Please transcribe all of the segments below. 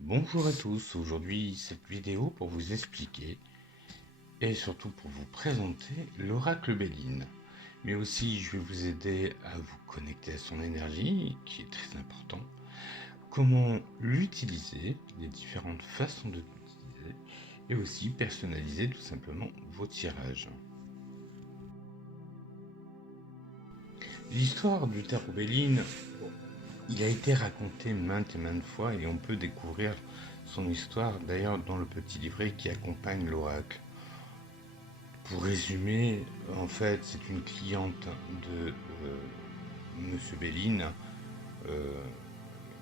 Bonjour à tous, aujourd'hui cette vidéo pour vous expliquer et surtout pour vous présenter l'oracle Béline. Mais aussi je vais vous aider à vous connecter à son énergie qui est très important. Comment l'utiliser, les différentes façons de l'utiliser et aussi personnaliser tout simplement vos tirages. L'histoire du tarot Béline, il a été raconté maintes et maintes fois et on peut découvrir son histoire d'ailleurs dans le petit livret qui accompagne l'oracle. Pour résumer, en fait, c'est une cliente de Monsieur Béline. Euh,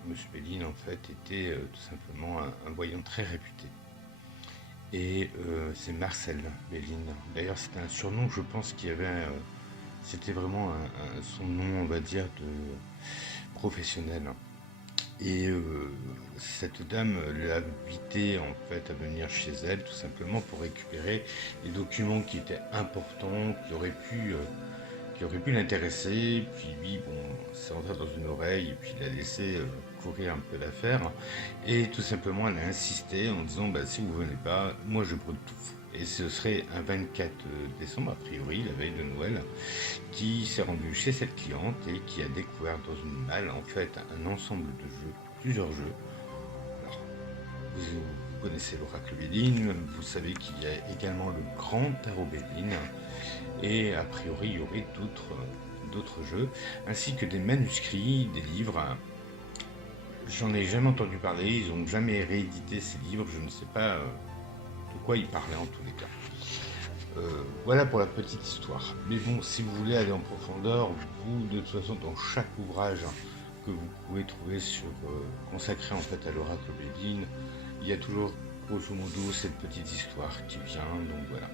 Monsieur Béline, en fait, était tout simplement un voyant très réputé. Et c'est Marcel Béline. D'ailleurs, c'était un surnom, je pense, qu'il y avait. C'était vraiment son nom, on va dire, de professionnel. Et cette dame l'a invité en fait à venir chez elle tout simplement pour récupérer les documents qui étaient importants, qui auraient pu l'intéresser. Puis lui, bon, c'est rentré dans une oreille et puis il a laissé courir un peu l'affaire. Et tout simplement, elle a insisté en disant bah, si vous venez pas, moi je brûle tout. Et ce serait un 24 décembre, a priori, la veille de Noël, qui s'est rendu chez cette cliente et qui a découvert dans une malle en fait un ensemble de jeux, plusieurs jeux. Alors, vous connaissez l'oracle Béline, vous savez qu'il y a également le grand tarot Béline et a priori il y aurait d'autres jeux ainsi que des manuscrits, des livres. J'en ai jamais entendu parler, ils n'ont jamais réédité ces livres, je ne sais pas de quoi ils parlaient en tous les cas. Voilà pour la petite histoire. Mais bon, si vous voulez aller en profondeur, vous, de toute façon, dans chaque ouvrage que vous pouvez trouver consacré en fait à l'oracle Béline, il y a toujours, grosso modo, cette petite histoire qui vient. Donc voilà.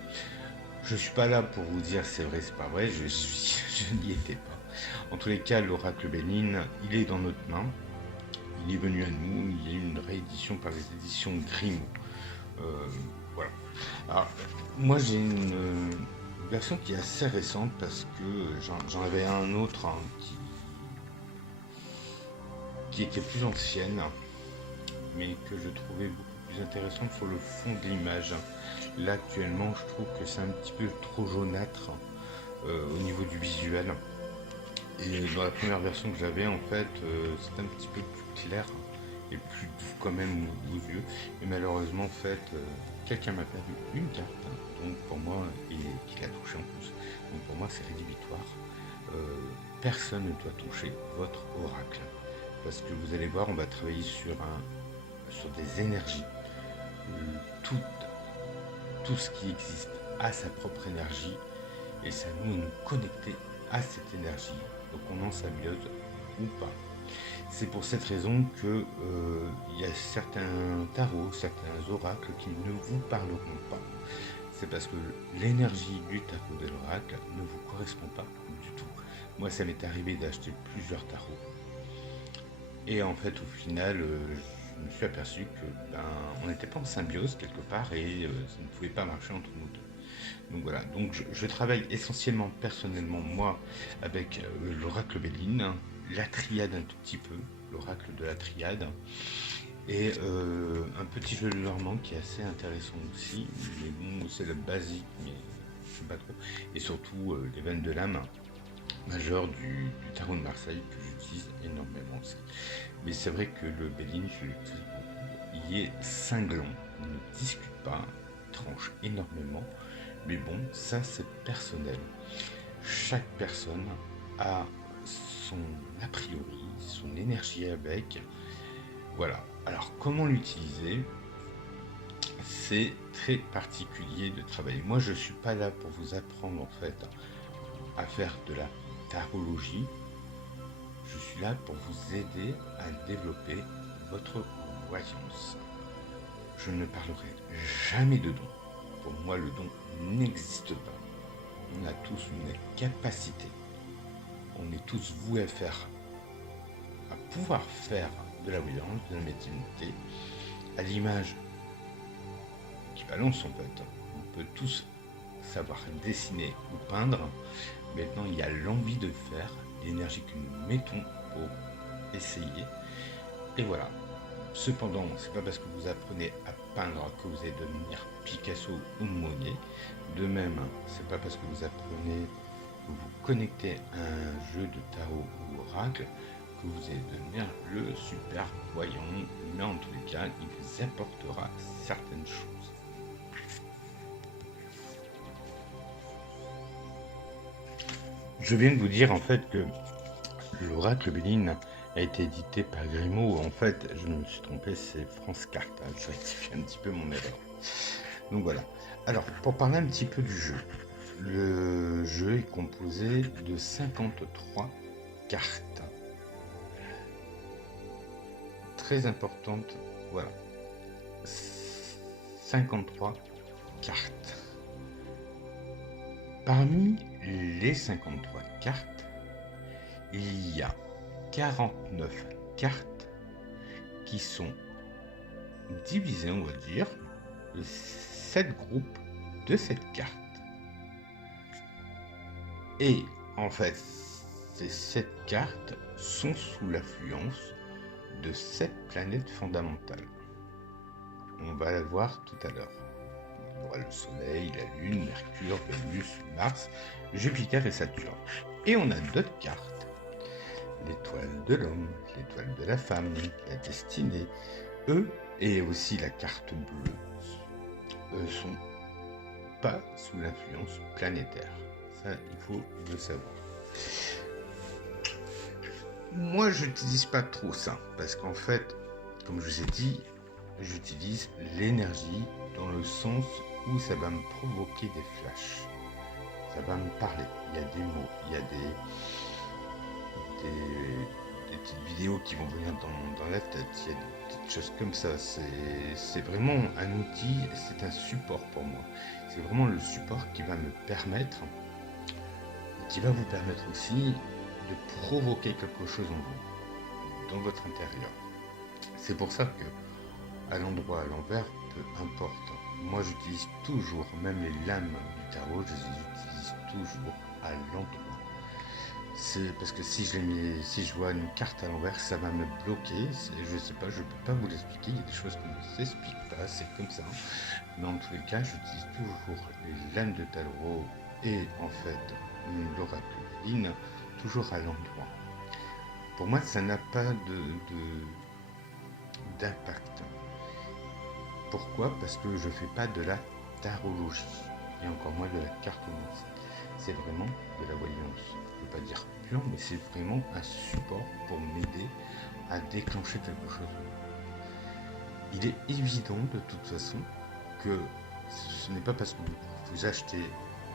Je suis pas là pour vous dire c'est vrai, c'est pas vrai. Je n'y étais pas. En tous les cas, l'oracle Béline, il est dans notre main. Il est venu à nous. Il y a eu une réédition par les éditions Grimaud. Euh, voilà. Alors, moi j'ai une version qui est assez récente parce que j'en avais un autre hein, qui était plus ancienne, mais que je trouvais beaucoup plus intéressante sur le fond de l'image. Là actuellement je trouve que c'est un petit peu trop jaunâtre au niveau du visuel. Et dans la première version que j'avais en fait c'était un petit peu plus clair et plus doux quand même aux yeux. Et malheureusement en fait quelqu'un m'a perdu une carte, donc pour moi, et qui l'a touché en plus. Donc pour moi c'est rédhibitoire. Personne ne doit toucher votre oracle. Parce que vous allez voir, on va travailler sur des énergies. Tout, tout ce qui existe a sa propre énergie et c'est à nous de nous connecter à cette énergie. Donc on en symbiose ou pas. C'est pour cette raison que il y a certains tarots, certains oracles qui ne vous parleront pas. C'est parce que l'énergie du tarot de l'oracle ne vous correspond pas du tout. Moi, ça m'est arrivé d'acheter plusieurs tarots. Et en fait, au final, je me suis aperçu que on n'était pas en symbiose quelque part et ça ne pouvait pas marcher entre nous deux. Donc voilà, donc je travaille essentiellement personnellement moi avec l'oracle Béline, la triade un tout petit peu, l'oracle de la triade, et un petit jeu de normand qui est assez intéressant aussi, mais bon c'est le basique, mais je sais pas trop. Et surtout les veines de l'âme majeures du tarot de Marseille que j'utilise énormément aussi. Mais c'est vrai que le Béline, je l'utilise beaucoup. Il est cinglant, on ne discute pas, il tranche énormément. Mais bon, ça c'est personnel. Chaque personne a son a priori, son énergie avec. Voilà. Alors comment l'utiliser? C'est très particulier de travailler. Moi je suis pas là pour vous apprendre en fait à faire de la tarologie. Je suis là pour vous aider à développer votre voyance. Je ne parlerai jamais de don. Pour moi, le don n'existe pas. On a tous une capacité. On est tous voués à pouvoir faire de la voyance, de la médiumnité, à l'image qui balance en fait. On peut tous savoir dessiner ou peindre. Maintenant, il y a l'envie de faire, l'énergie que nous mettons pour essayer. Et voilà. Cependant, c'est pas parce que vous apprenez à peindre que vous allez devenir Picasso ou Monet. De même, c'est pas parce que vous apprenez, que vous connectez à un jeu de tarot ou oracle que vous allez devenir le super voyant. Mais en tous les cas, il vous apportera certaines choses. Je viens de vous dire en fait que l'oracle Béline a été édité par Grimaud. En fait, je me suis trompé, c'est France Cartes. Je rectifie un petit peu mon erreur. Donc voilà. Alors, pour parler un petit peu du jeu. Le jeu est composé de 53 cartes. Très importante, voilà. 53 cartes. Parmi les 53 cartes, il y a 49 cartes qui sont divisées, on va dire, de 7 groupes de 7 cartes. Et en fait, ces 7 cartes sont sous l'influence de 7 planètes fondamentales. On va la voir tout à l'heure. Il y aura le Soleil, la Lune, Mercure, Vénus, Mars, Jupiter et Saturne. Et on a d'autres cartes. L'étoile de l'homme, l'étoile de la femme, la destinée. Eux, et aussi la carte bleue, eux sont pas sous l'influence planétaire. Ça, il faut le savoir. Moi, je n'utilise pas trop ça, parce qu'en fait, comme je vous ai dit, j'utilise l'énergie dans le sens où ça va me provoquer des flashs. Ça va me parler. Il y a des mots, il y a des petites vidéos qui vont venir dans la tête, il y a des petites choses comme ça. C'est vraiment un outil, c'est un support pour moi. C'est vraiment le support qui va me permettre, qui va vous permettre aussi de provoquer quelque chose en vous, dans votre intérieur. C'est pour ça que à l'endroit, à l'envers, peu importe. Moi, j'utilise toujours, même les lames du tarot, je les utilise toujours à l'endroit. C'est parce que si je vois une carte à l'envers, ça va me bloquer. Je sais pas, je peux pas vous l'expliquer. Il y a des choses qu'on ne s'explique pas, c'est comme ça. Mais en tous les cas, j'utilise toujours les lames de tarot et en fait l'oracle Béline toujours à l'endroit. Pour moi, ça n'a pas d'impact. Pourquoi? Parce que je fais pas de la tarologie et encore moins de la cartomancie. C'est vraiment de la voyance. Je ne veux pas dire pure, mais c'est vraiment un support pour m'aider à déclencher quelque chose. Il est évident de toute façon que ce n'est pas parce que vous achetez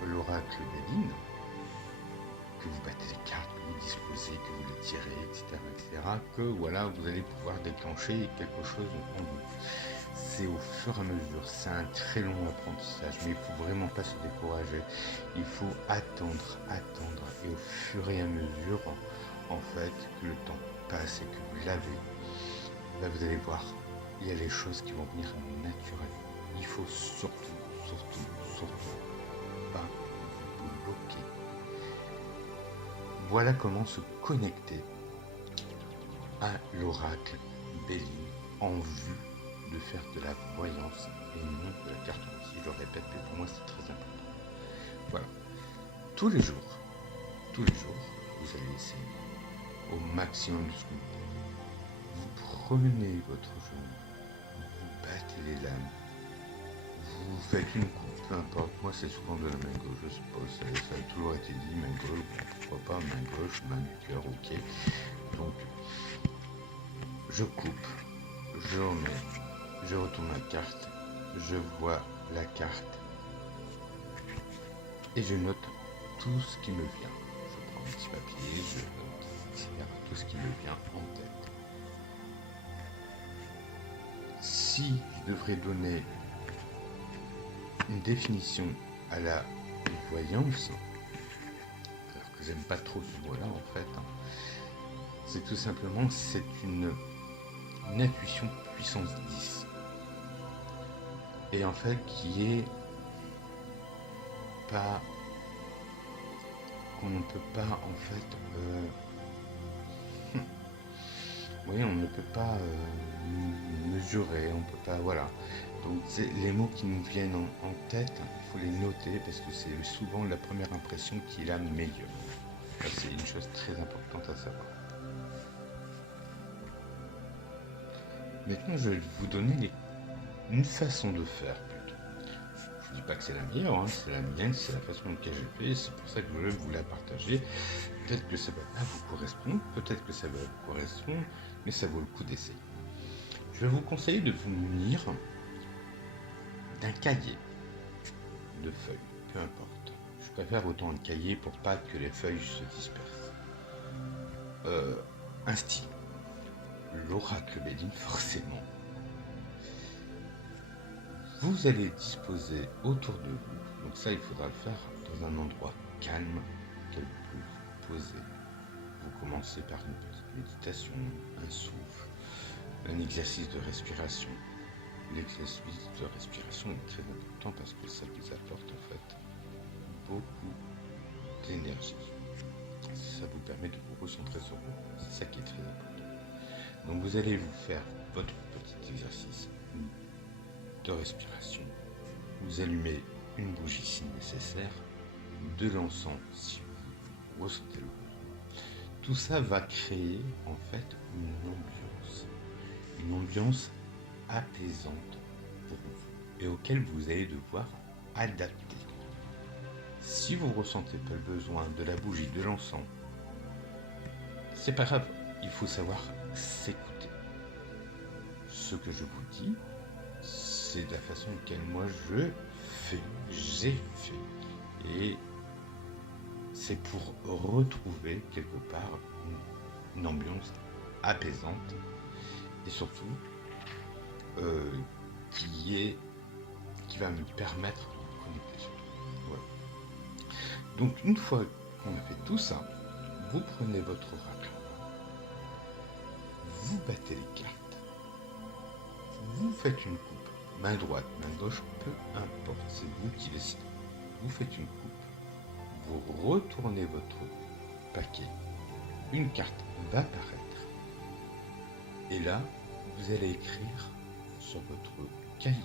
l'oracle Béline que vous battez les cartes, que vous disposez, que vous les tirez, etc., que voilà, vous allez pouvoir déclencher quelque chose en vous. C'est au fur et à mesure, c'est un très long apprentissage, mais il ne faut vraiment pas se décourager. Il faut attendre, et au fur et à mesure, en fait, que le temps passe et que vous l'avez, là vous allez voir, il y a les choses qui vont venir naturellement. Il faut surtout pas vous bloquer. Voilà comment se connecter à l'oracle Béline en vue de faire de la voyance et non de la cartomancie. Je le répète, mais pour moi c'est très important. Voilà. Tous les jours, vous allez essayer au maximum de ce que vous pouvez. Vous prenez votre genou, vous battez les lames, vous faites une coupe, peu importe. Moi c'est souvent de la main gauche, je suppose, ça a toujours été dit, main gauche, pourquoi pas, main gauche, main du cœur, ok. Donc, je coupe, je remets, je retourne la carte, je vois la carte et je note tout ce qui me vient. Je prends un petit papier, je note, etc. Tout ce qui me vient en tête. Si je devrais donner une définition à la voyance, alors que j'aime pas trop ce mot-là en fait, c'est tout simplement, c'est une intuition puissance 10. Et en fait, qui est pas, qu'on ne peut pas en fait Oui, on ne peut pas mesurer, on peut pas, voilà. Donc c'est les mots qui nous viennent en tête, il faut les noter parce que c'est souvent la première impression qui est la meilleure. Ça, c'est une chose très importante à savoir. Maintenant, je vais vous donner une façon de faire plutôt. Je ne dis pas que c'est la meilleure, hein, c'est la mienne, c'est la façon dont j'ai fait, c'est pour ça que je vais vous la partager. Peut-être que ça va pas vous correspondre, peut-être que ça va vous correspondre, mais ça vaut le coup d'essayer. Je vais vous conseiller de vous munir d'un cahier de feuilles, peu importe. Je préfère autant un cahier pour pas que les feuilles se dispersent. Un stylo, l'oracle Béline forcément. Vous allez disposer autour de vous, donc ça il faudra le faire dans un endroit calme auquel vous pouvez vous poser. Vous commencez par une petite méditation, un souffle, un exercice de respiration. L'exercice de respiration est très important parce que ça vous apporte en fait beaucoup d'énergie. Ça vous permet de vous recentrer sur vous. C'est ça qui est très important. Donc vous allez vous faire votre petit exercice de respiration. Vous allumez une bougie si nécessaire, de l'encens si vous ressentez le besoin. Tout ça va créer en fait une ambiance apaisante pour vous et auquel vous allez devoir adapter. Si vous ne ressentez pas le besoin de la bougie, de l'encens, c'est pas grave, il faut savoir s'écouter. Ce que je vous dis, c'est de la façon laquelle moi j'ai fait. Et c'est pour retrouver quelque part une ambiance apaisante et surtout qui va me permettre de connecter sur tout. Voilà. Donc une fois qu'on a fait tout ça, vous prenez votre oracle, vous battez les cartes, vous faites une coupe, main droite, main gauche, peu importe, c'est vous qui décidez. Vous faites une coupe, vous retournez votre paquet, une carte va apparaître, et là, vous allez écrire sur votre cahier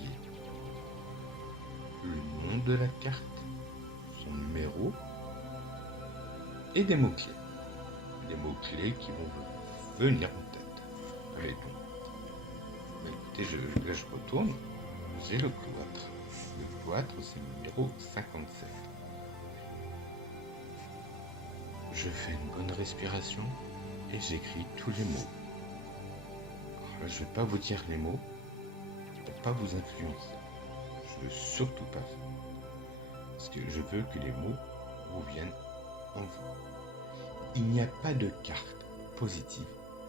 le nom de la carte, son numéro et des mots-clés. Des mots-clés qui vont vous venir en tête. Allez donc. Bah, écoutez, là je retourne. J'ai le cloître. Le cloître, c'est le numéro 57. Je fais une bonne respiration et j'écris tous les mots. Alors là, je ne vais pas vous dire les mots pour pas vous influencer. Je veux surtout pas faire. Parce que je veux que les mots reviennent en vous. Il n'y a pas de carte positive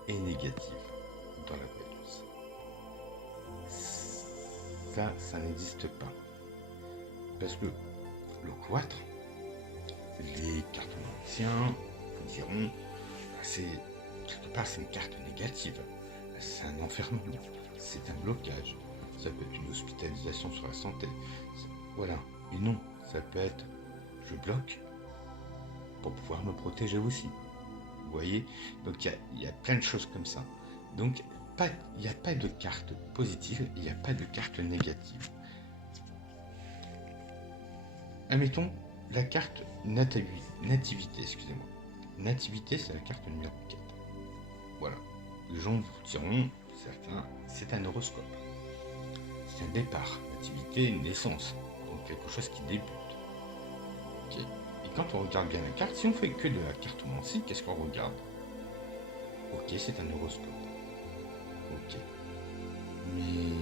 et négative dans la voyance. Ça n'existe pas. Parce que le cloître, les cartomanciens vous diront, c'est quelque part c'est une carte négative. C'est un enfermement, c'est un blocage. Ça peut être une hospitalisation sur la santé. Voilà. Et non, ça peut être je bloque pour pouvoir me protéger aussi. Vous voyez? Donc il y a plein de choses comme ça. Donc il n'y a pas de carte positive, il n'y a pas de carte négative. Admettons la carte nativité, excusez-moi. Nativité, c'est la carte numéro 4. Voilà. Les gens vous diront, certains, c'est un horoscope. C'est un départ. Nativité, une naissance. Donc quelque chose qui débute. Ok. Et quand on regarde bien la carte, si on fait que de la cartomancie, qu'est-ce qu'on regarde? Ok, c'est un horoscope. Ok. Mais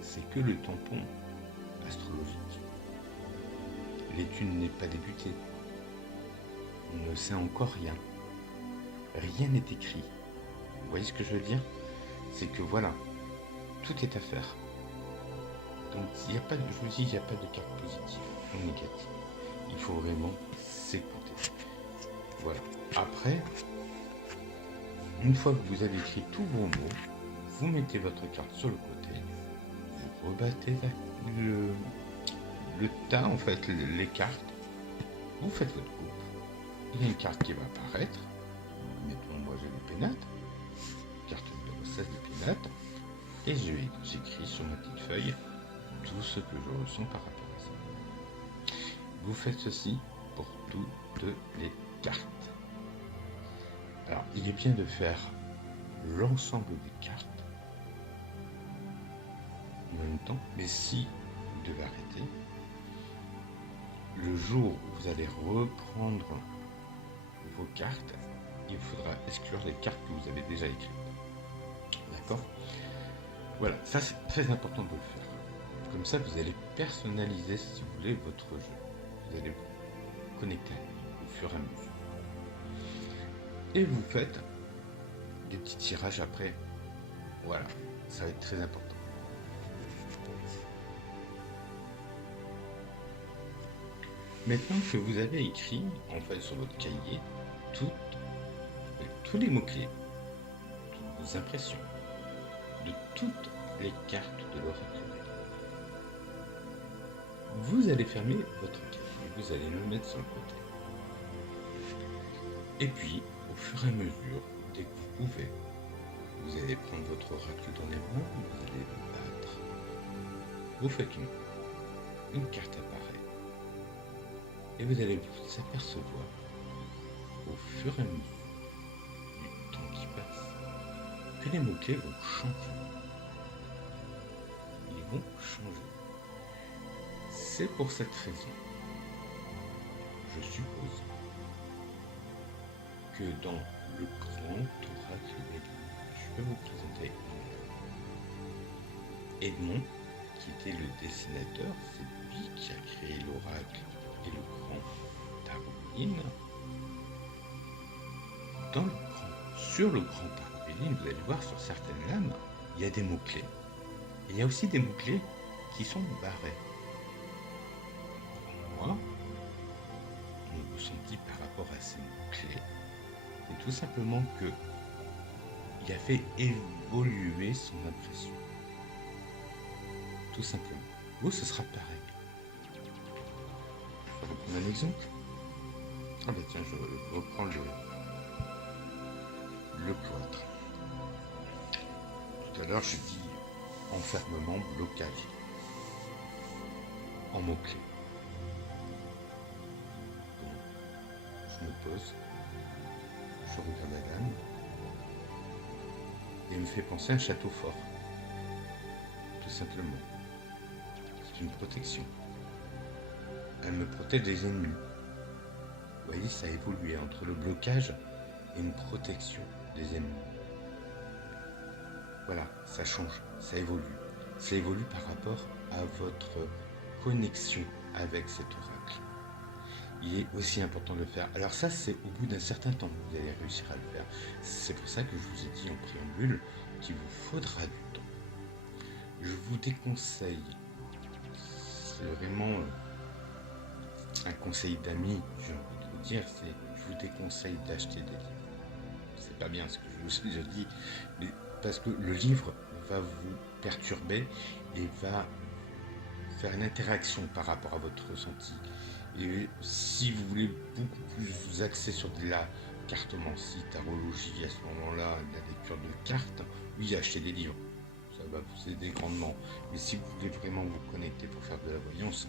c'est que le tampon astrologique. L'étude n'est pas débutée. On ne sait encore rien. Rien n'est écrit. Vous voyez ce que je veux dire? C'est que voilà, tout est à faire. Donc il n'y a pas de, je vous dis, il n'y a pas de carte positive ou négative. Il faut vraiment s'écouter. Voilà. Après, une fois que vous avez écrit tous vos mots, vous mettez votre carte sur le côté, vous rebattez le tas, en fait, les cartes, vous faites votre coupe. Il y a une carte qui va apparaître. Mettons, moi j'ai des pénates, carte numéro 16 des pénates, et j'écris sur ma petite feuille tout ce que je ressens par rapport à ça. Vous faites ceci pour toutes les cartes. Alors, il est bien de faire l'ensemble des cartes en même temps, mais si vous devez arrêter, le jour où vous allez reprendre vos cartes, il faudra exclure les cartes que vous avez déjà écrites. D'accord? Voilà, ça c'est très important de le faire. Comme ça, vous allez personnaliser, si vous voulez, votre jeu. Vous allez vous connecter au fur et à mesure. Et vous faites des petits tirages après. Voilà, ça va être très important. Maintenant que vous avez écrit, en fait, sur votre cahier, tous les mots-clés, toutes vos impressions, de toutes les cartes de l'oracle, vous allez fermer votre cahier, vous allez le mettre sur le côté. Et puis, au fur et à mesure, dès que vous pouvez, vous allez prendre votre oracle dans les mains, vous allez le battre. Vous faites une carte apparaît. Et vous allez vous apercevoir, au fur et à mesure du temps qui passe, que les mots-clés vont changer. Ils vont changer. C'est pour cette raison, je suppose, que dans le grand oracle d'Edmond, je vais vous présenter Edmond, qui était le dessinateur, c'est lui qui a créé l'oracle et le grand Tarouline. Sur le grand Tarouline, vous allez voir sur certaines lames, il y a des mots-clés. Et il y a aussi des mots-clés qui sont barrés. Moi, mon ressenti par rapport à ces mots-clés, c'est tout simplement que il a fait évoluer son impression. Tout simplement. Vous, ce sera pareil. Je vais reprendre un exemple. Ah bah tiens, je reprends le cloître. Tout à l'heure, je dis enfermement, blocage. En mots-clés. Je me pose, je regarde la dame, et il me fait penser à un château fort. Tout simplement. C'est une protection. Elle me protège des ennemis. Vous voyez, ça a évolué entre le blocage et une protection des ennemis. Voilà, ça change, ça évolue. Ça évolue par rapport à votre connexion avec cet oracle. Il est aussi important de le faire. Alors ça, c'est au bout d'un certain temps que vous allez réussir à le faire. C'est pour ça que je vous ai dit en préambule qu'il vous faudra du temps. Je vous déconseille, c'est vraiment un conseil d'ami, j'ai envie de vous dire, c'est je vous déconseille d'acheter des livres. C'est pas bien ce que je dis, mais parce que le livre va vous perturber et va faire une interaction par rapport à votre ressenti. Et si vous voulez beaucoup plus vous axer sur de la cartomancie, tarologie, à ce moment-là, la lecture de cartes, oui, achetez des livres. Ça va vous aider grandement. Mais si vous voulez vraiment vous connecter pour faire de la voyance,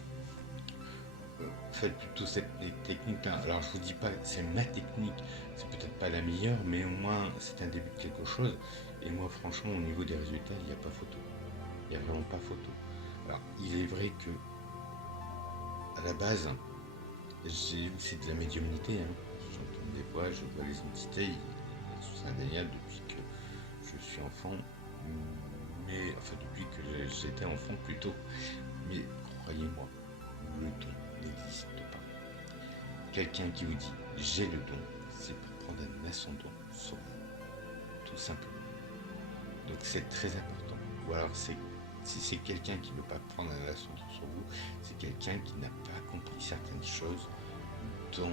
faites plutôt cette technique-là. Alors je vous dis pas, c'est ma technique, c'est peut-être pas la meilleure, mais au moins c'est un début de quelque chose. Et moi franchement, au niveau des résultats, il n'y a pas photo. Il n'y a vraiment pas photo. Alors il est vrai que à la base, c'est de la médiumnité. Hein. J'entends des voix, je vois les entités, c'est indéniable depuis que je suis enfant. Mais enfin depuis que j'étais enfant plutôt. Mais croyez-moi, le don n'existe pas. Quelqu'un qui vous dit j'ai le don, c'est pour prendre un ascendant sur vous, tout simplement. Donc c'est très important. Ou alors si c'est quelqu'un qui ne veut pas prendre un ascendant sur vous, c'est quelqu'un qui n'a pas compris certaines choses dans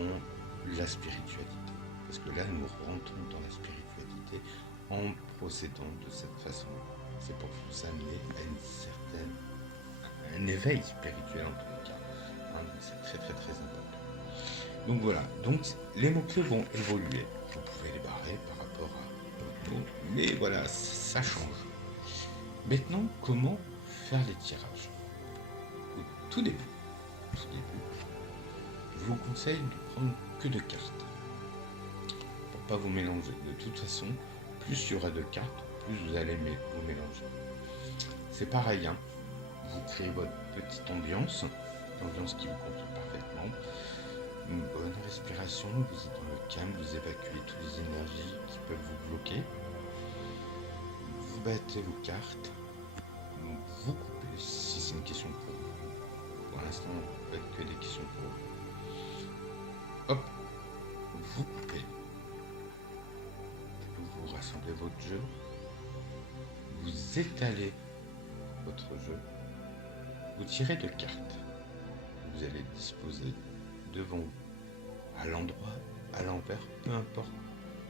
la spiritualité. Parce que là, nous rentrons dans la spiritualité en procédant de cette façon-là. C'est pour vous amener à un éveil spirituel en tous les cas. Hein, c'est très très très important. Donc voilà, donc les mots-clés vont évoluer. Vous pouvez les barrer par rapport Mais voilà, ça change. Maintenant, comment faire les tirages? Au tout début, je vous conseille de prendre que 2 cartes. Pour pas vous mélanger. De toute façon, plus il y aura de cartes, plus vous allez vous mélanger. C'est pareil, hein. Vous créez votre petite ambiance, l'ambiance qui vous convient parfaitement. Une bonne respiration, vous êtes dans le calme, vous évacuez toutes les énergies qui peuvent vous bloquer. Vous battez vos cartes, vous coupez si c'est une question pour vous. Pour l'instant, vous faites que des questions pour vous. Hop, vous coupez. Vous rassemblez votre jeu. Vous étalez votre jeu. Vous tirez 2 cartes. Vous allez disposer devant vous, à l'endroit, à l'envers, peu importe,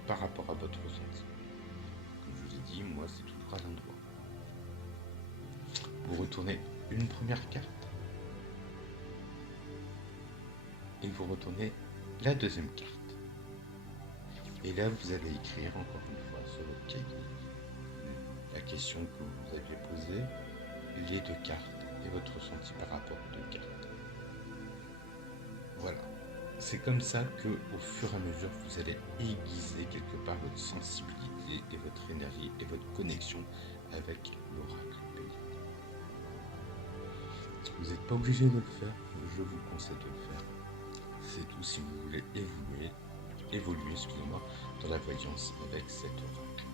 par rapport à votre ressenti. Comme je vous ai dit, moi c'est toujours à l'endroit. Vous retournez une première carte et vous retournez la deuxième carte. Et là vous allez écrire encore une fois sur votre cahier la question que vous aviez posée, les 2 cartes et votre ressenti par rapport aux 2 cartes. Voilà. C'est comme ça que, au fur et à mesure, vous allez aiguiser quelque part votre sensibilité et votre énergie et votre connexion avec l'oracle Béline. Vous n'êtes pas obligé de le faire, je vous conseille de le faire. C'est tout si vous voulez évoluer, excusez-moi, dans la voyance avec cet oracle.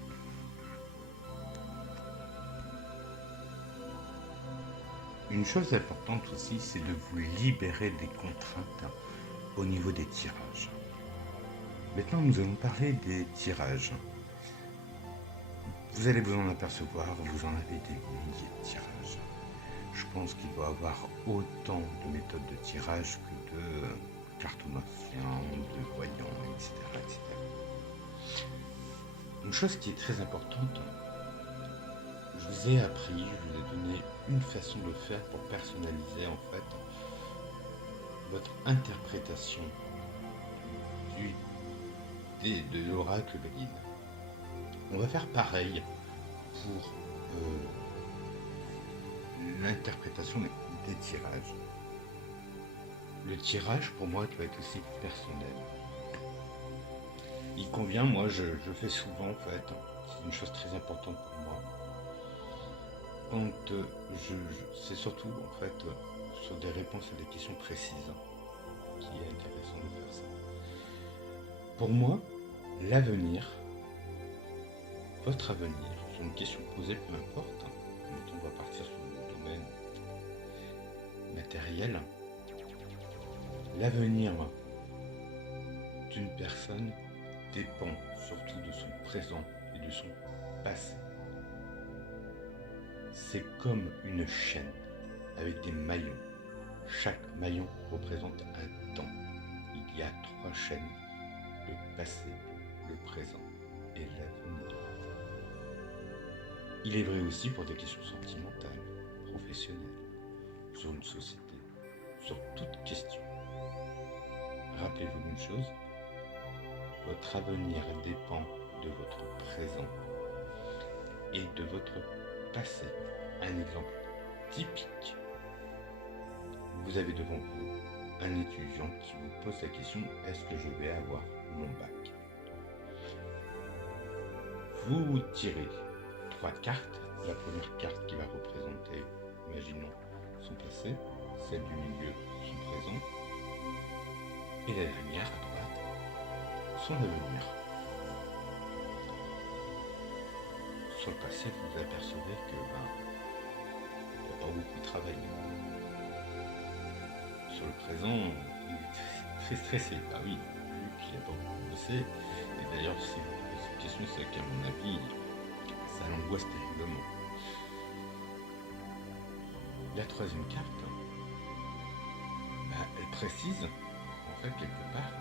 Une chose importante aussi, c'est de vous libérer des contraintes au niveau des tirages. Maintenant, nous allons parler des tirages. Vous allez vous en apercevoir, vous en avez des milliers de tirages. Je pense qu'il doit y avoir autant de méthodes de tirage que de cartomanciens, de voyants, etc., etc. Une chose qui est très importante, je vous ai appris, je vous ai donné une façon de faire pour personnaliser en fait votre interprétation de l'oracle Béline. On va faire pareil pour l'interprétation des tirages. Le tirage pour moi doit être aussi personnel. Il convient, moi je fais souvent en fait, c'est une chose très importante pour moi. Quand c'est surtout en fait sur des réponses à des questions précises qui est intéressant de faire ça. Pour moi, l'avenir, votre avenir, sur une question posée, peu importe, quand on va partir sur le domaine matériel, l'avenir d'une personne dépend surtout de son présent et de son passé. C'est comme une chaîne avec des maillons. Chaque maillon représente un temps. Il y a 3 chaînes, le passé, le présent et l'avenir. Il est vrai aussi pour des questions sentimentales, professionnelles, sur une société, sur toute question. Rappelez-vous d'une chose, votre avenir dépend de votre présent et de votre passé. Un exemple typique. Vous avez devant vous un étudiant qui vous pose la question, est-ce que je vais avoir mon bac? Vous tirez 3 cartes. La première carte qui va représenter, imaginons, son passé, celle du milieu, son présent, et la dernière à droite, son avenir. Sur le passé, vous apercevez que il n'y a pas beaucoup travaillé. Sur le présent, il est très stressé. Ah oui, vu qu'il n'a pas beaucoup bossé. Et d'ailleurs, si vous posez cette question, c'est qu'à mon avis, ça l'angoisse terriblement. La troisième carte, elle précise, en fait, quelque part,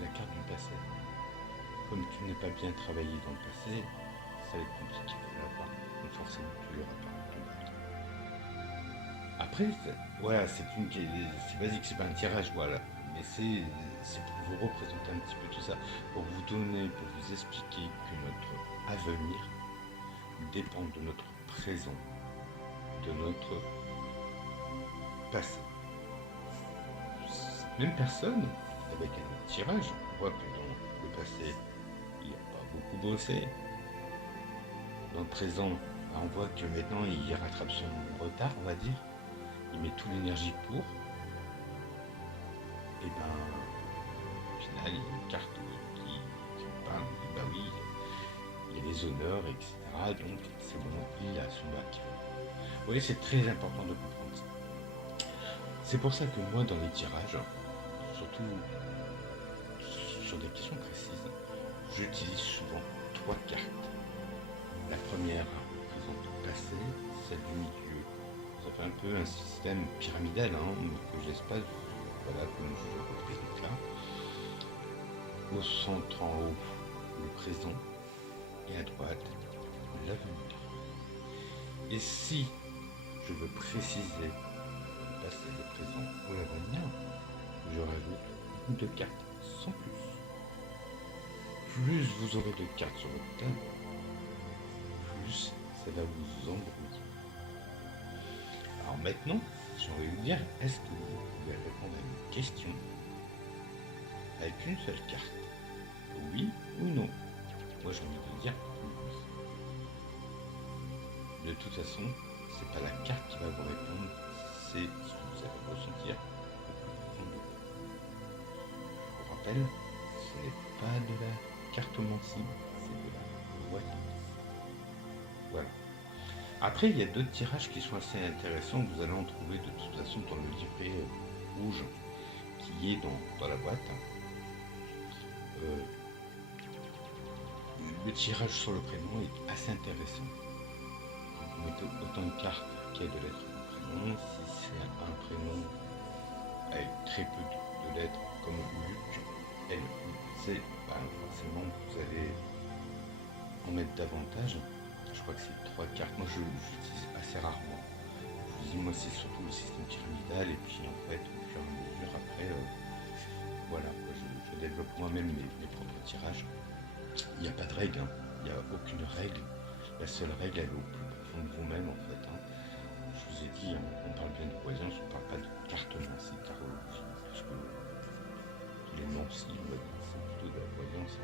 la carte du passé. Comme tu n'as pas bien travaillé dans le passé, ça va être compliqué de l'avoir. Donc forcément, tu l'auras pas. Après, voilà, c'est basique, c'est pas un tirage, voilà. Mais c'est pour vous représenter un petit peu tout ça, pour vous donner, pour vous expliquer que notre avenir dépend de notre présent, de notre passé. Cette même personne, avec un tirage, on voit que dans le passé, il n'a pas beaucoup bossé. Dans le présent, on voit que maintenant il rattrape son retard, on va dire. Il met toute l'énergie pour. Et ben, au final, il y a une carte qui me parle, il dit bah oui, il y a les honneurs, etc. Donc c'est bon, il a son bac. Vous voyez, c'est très important de comprendre ça. C'est pour ça que moi, dans les tirages, surtout sur des questions précises, j'utilise souvent 3 cartes. La première représente le passé, celle du milieu. Ça fait un peu un système pyramidal que j'espace, voilà, comme je représente là. Au centre en haut, le présent, et à droite, l'avenir. Et si je veux préciser le passé, le présent ou l'avenir, je rajoute 2 cartes, sans plus. Plus vous aurez de cartes sur votre table, plus ça va vous embrouiller. Alors maintenant, j'ai envie de vous dire, est-ce que vous pouvez répondre à une question avec une seule carte? Oui ou non? Moi j'ai envie de dire oui. De toute façon, c'est pas la carte qui va vous répondre, c'est ce que vous allez ressentir au plus profond de vous. Je vous rappelle, ce n'est pas de la cartomancie, c'est de la voyance. Voilà. Après, il y a d'autres tirages qui sont assez intéressants. Vous allez en trouver de toute façon dans le livret rouge qui est dans la boîte. Le tirage sur le prénom est assez intéressant. Vous mettez autant de cartes qu'il y a de lettres dans le prénom. Si c'est un prénom avec très peu de lettres comme Luc, L-U-C, forcément vous allez en mettre davantage. Je crois que c'est 3 cartes. Moi j'utilise assez rarement. Je vous dis, moi c'est surtout le système pyramidal et puis en fait au fur et à mesure après, voilà, je développe moi-même mes propres tirages. Il n'y a pas de règle, il n'y a aucune règle. La seule règle, elle est au plus profond de vous-même, en fait. Je vous ai dit, on parle bien de voyance, on ne parle pas de cartomancie, tarologie, parce que les nancy, c'est plutôt de la voyance.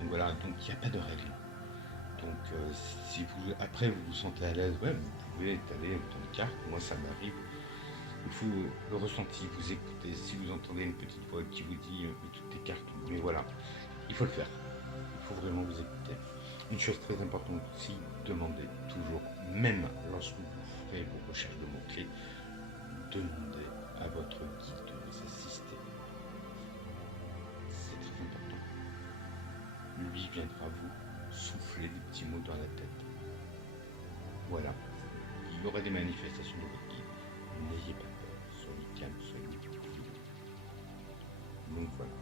Donc voilà, donc il n'y a pas de règle. Donc si vous, après vous vous sentez à l'aise, ouais, vous pouvez étaler autant de cartes. Moi, ça m'arrive. Il faut le ressenti, vous écoutez. Si vous entendez une petite voix qui vous dit toutes tes cartes, mais voilà, il faut le faire. Il faut vraiment vous écouter. Une chose très importante aussi, demandez toujours, même lorsque vous ferez vos recherches de mots-clés, demandez à votre guide de vous assister. C'est très important. Lui viendra vous souffler des petits mots dans la tête. Voilà. Il y aura des manifestations de votre guide. N'ayez pas peur. Soyez calme, soyez tranquille. Donc voilà.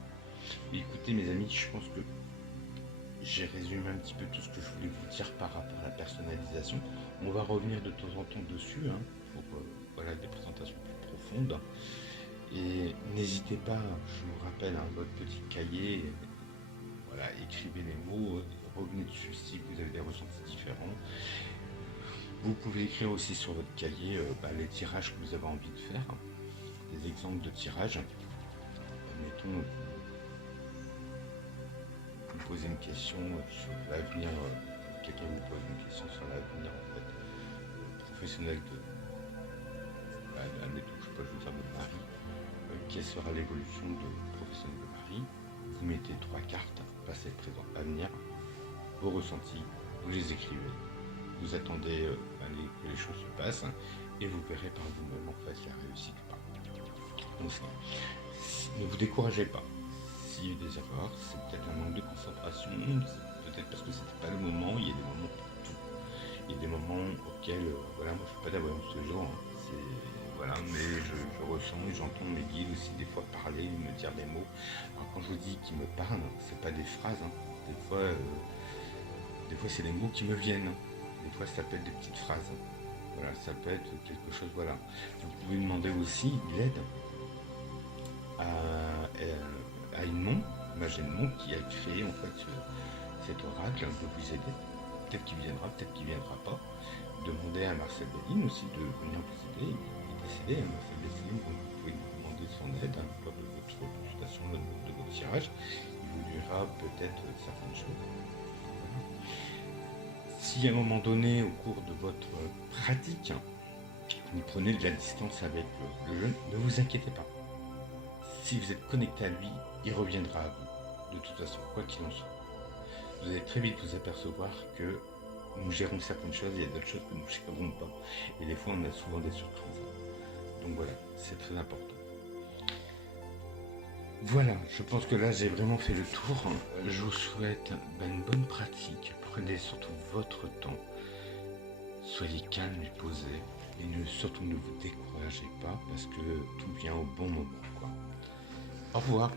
Écoutez mes amis, je pense que j'ai résumé un petit peu tout ce que je voulais vous dire par rapport à la personnalisation. On va revenir de temps en temps dessus, pour voilà, des présentations plus profondes. Et n'hésitez pas, je vous rappelle, votre petit cahier, voilà, écrivez les mots, revenez dessus si vous avez des ressentis différents. Vous pouvez écrire aussi sur votre cahier les tirages que vous avez envie de faire, des exemples de tirages. Mettons, vous posez une question sur l'avenir, quelqu'un vous pose une question sur l'avenir en fait, professionnel admettons, je sais pas, je vous dire de Marie, quelle sera l'évolution professionnelle de Marie. Vous mettez 3 cartes, passé, présent, avenir, vos ressentis, vous les écrivez, vous attendez que les choses se passent et vous verrez par vous-même en fait la réussite ou pas. Donc, ne vous découragez pas. S'il y a eu des erreurs, c'est peut-être un manque de concentration, c'est peut-être parce que c'était pas le moment. Il y a des moments pour tout. Il y a des moments auxquels, voilà, moi je fais pas de la voyance tous les jours, voilà, mais je ressens et j'entends mes guides aussi des fois parler, me dire des mots. Alors quand je vous dis qu'ils me parlent, c'est pas des phrases, des fois c'est les mots qui me viennent. Des fois ça peut être des petites phrases. Voilà, ça peut être quelque chose, voilà. Vous pouvez demander aussi l'aide à Edmond, mage Edmond, qui a créé en fait cet oracle de vous aider. Peut-être qu'il viendra, peut-être qu'il viendra pas. Demandez à Marcel Béline aussi de venir vous aider. Il est décédé, hein, Marcel Béline, donc vous pouvez lui demander son aide hein, lors de votre consultation, de votre tirage. Il vous dira peut-être certaines choses. Si à un moment donné, au cours de votre pratique, vous prenez de la distance avec le jeune, ne vous inquiétez pas. Si vous êtes connecté à lui, il reviendra à vous, de toute façon, quoi qu'il en soit. Vous allez très vite vous apercevoir que nous gérons certaines choses, il y a d'autres choses que nous ne gérons pas. Et des fois, on a souvent des surprises. Donc voilà, c'est très important. Voilà, je pense que là, j'ai vraiment fait le tour. Je vous souhaite une bonne pratique. Prenez surtout votre temps. Soyez calme et posé. Et surtout ne vous découragez pas parce que tout vient au bon moment, quoi. Au revoir.